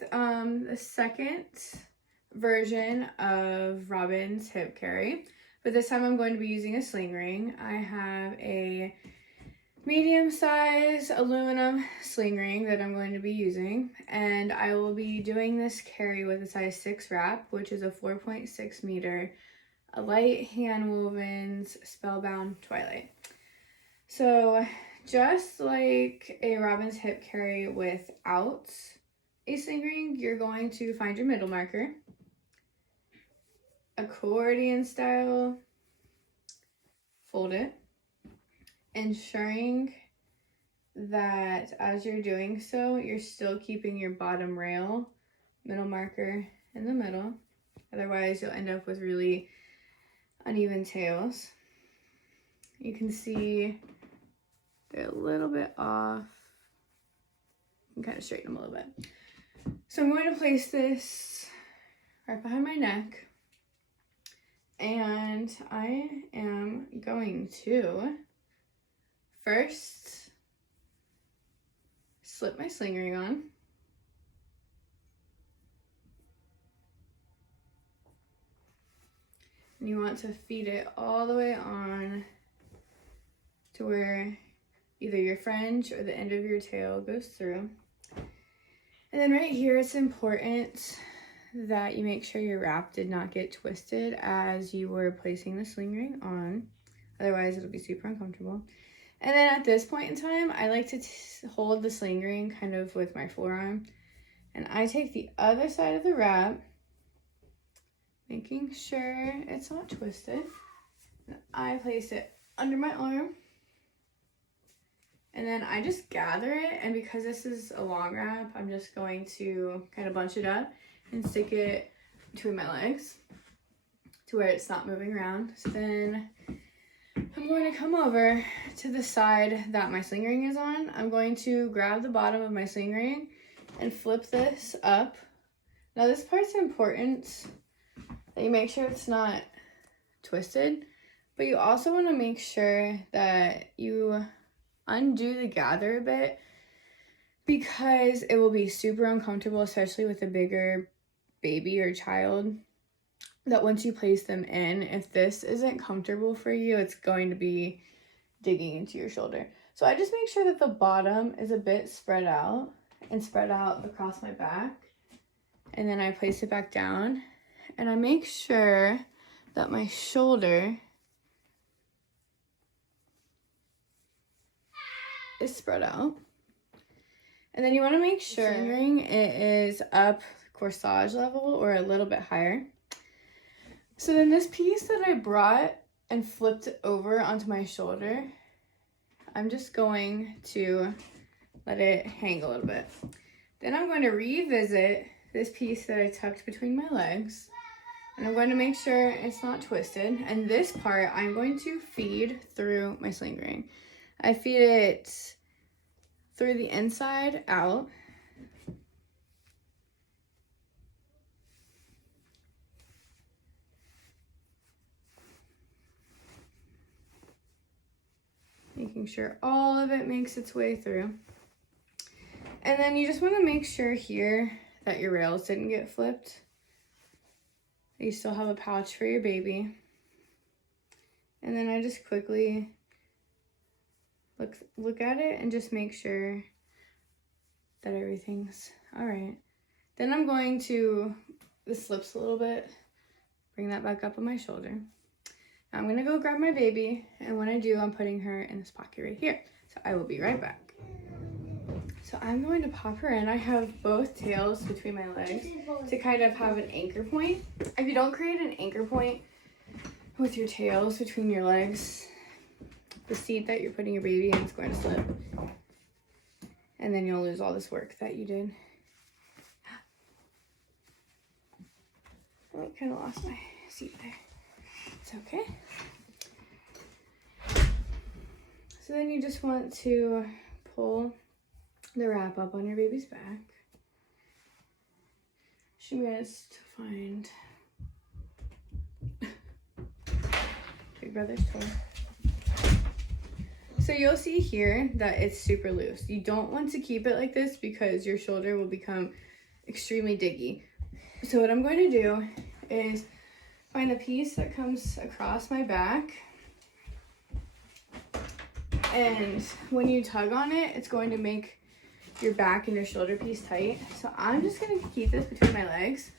with the second version of Robin's hip carry, but this time I'm going to be using a sling ring. I have a medium size aluminum sling ring that I'm going to be using, and I will be doing this carry with a size 6 wrap, which is a 4.6 meter Alight hand wovens Spellbound Twilight. So just like a Robin's hip carry without a sling ring, you're going to find your middle marker, accordion style, fold it, ensuring that as you're doing so, you're still keeping your bottom rail, middle marker in the middle. Otherwise, you'll end up with really uneven tails. You can see they're a little bit off. You can kind of straighten them a little bit. So I'm going to place this right behind my neck, and I am going to first slip my sling ring on. And you want to feed it all the way on to where either your fringe or the end of your tail goes through. And then right here, it's important that you make sure your wrap did not get twisted as you were placing the sling ring on. Otherwise, it'll be super uncomfortable. And then at this point in time, I like to hold the sling ring kind of with my forearm. And I take the other side of the wrap, making sure it's not twisted. And I place it under my arm. And then I just gather it, and because this is a long wrap, I'm just going to kind of bunch it up and stick it between my legs to where it's not moving around. So then I'm going to come over to the side that my sling ring is on. I'm going to grab the bottom of my sling ring and flip this up. Now this part's important, that you make sure it's not twisted, but you also want to make sure that you undo the gather a bit, because it will be super uncomfortable, especially with a bigger baby or child, that once you place them in, if this isn't comfortable for you, it's going to be digging into your shoulder. So I just make sure that the bottom is a bit spread out and spread out across my back, and then I place it back down, and I make sure that my shoulder is spread out. And then you want to make sure it is up corsage level or a little bit higher. So then this piece that I brought and flipped over onto my shoulder, I'm just going to let it hang a little bit. Then I'm going to revisit this piece that I tucked between my legs, and I'm going to make sure it's not twisted. And this part I'm going to feed through my sling ring. I feed it through the inside out. Making sure all of it makes its way through. And then you just want to make sure here that your rails didn't get flipped. You still have a pouch for your baby. And then I just quickly look at it and just make sure that everything's all right. Then I'm going to, this slips a little bit, bring that back up on my shoulder. Now I'm gonna go grab my baby, and when I do, I'm putting her in this pocket right here. So I will be right back. So I'm going to pop her in. I have both tails between my legs to kind of have an anchor point. If you don't create an anchor point with your tails between your legs, the seat that you're putting your baby in is going to slip. And then you'll lose all this work that you did. Oh, I kind of lost my seat there. It's okay. So then you just want to pull the wrap up on your baby's back. She missed to find Big Brother's toy. So you'll see here that it's super loose. You don't want to keep it like this because your shoulder will become extremely diggy. So what I'm going to do is find a piece that comes across my back, and when you tug on it, it's going to make your back and your shoulder piece tight. So I'm just going to keep this between my legs.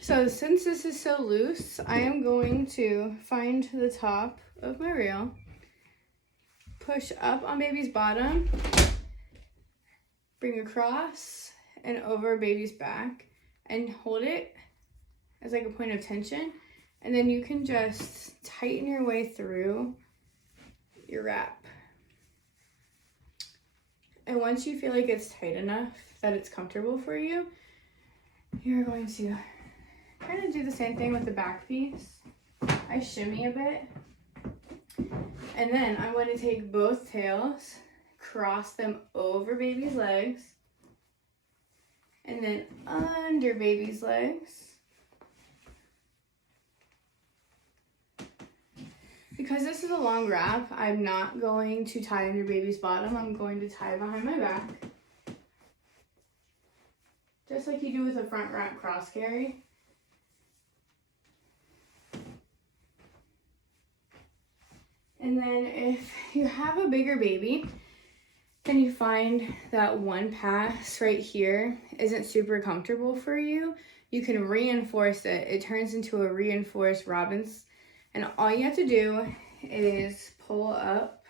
So since this is so loose, I am going to find the top of my reel, push up on baby's bottom, bring across and over baby's back, and hold it as like a point of tension. And then you can just tighten your way through your wrap. And once you feel like it's tight enough that it's comfortable for you, you're going to kind of do the same thing with the back piece. I shimmy a bit. And then I'm going to take both tails, cross them over baby's legs, and then under baby's legs. Because this is a long wrap, I'm not going to tie under baby's bottom. I'm going to tie behind my back. Just like you do with a front wrap cross carry. And then if you have a bigger baby and you find that one pass right here isn't super comfortable for you, you can reinforce it. It turns into a reinforced Robbins. And all you have to do is pull up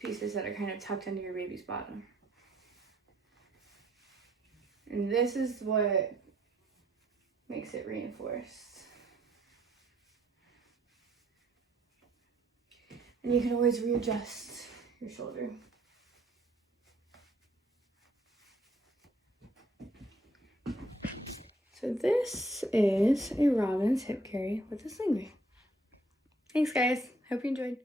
pieces that are kind of tucked under your baby's bottom. And this is what makes it reinforced. And you can always readjust your shoulder. So this is a Robbins hip carry with a sling. Thanks guys, hope you enjoyed.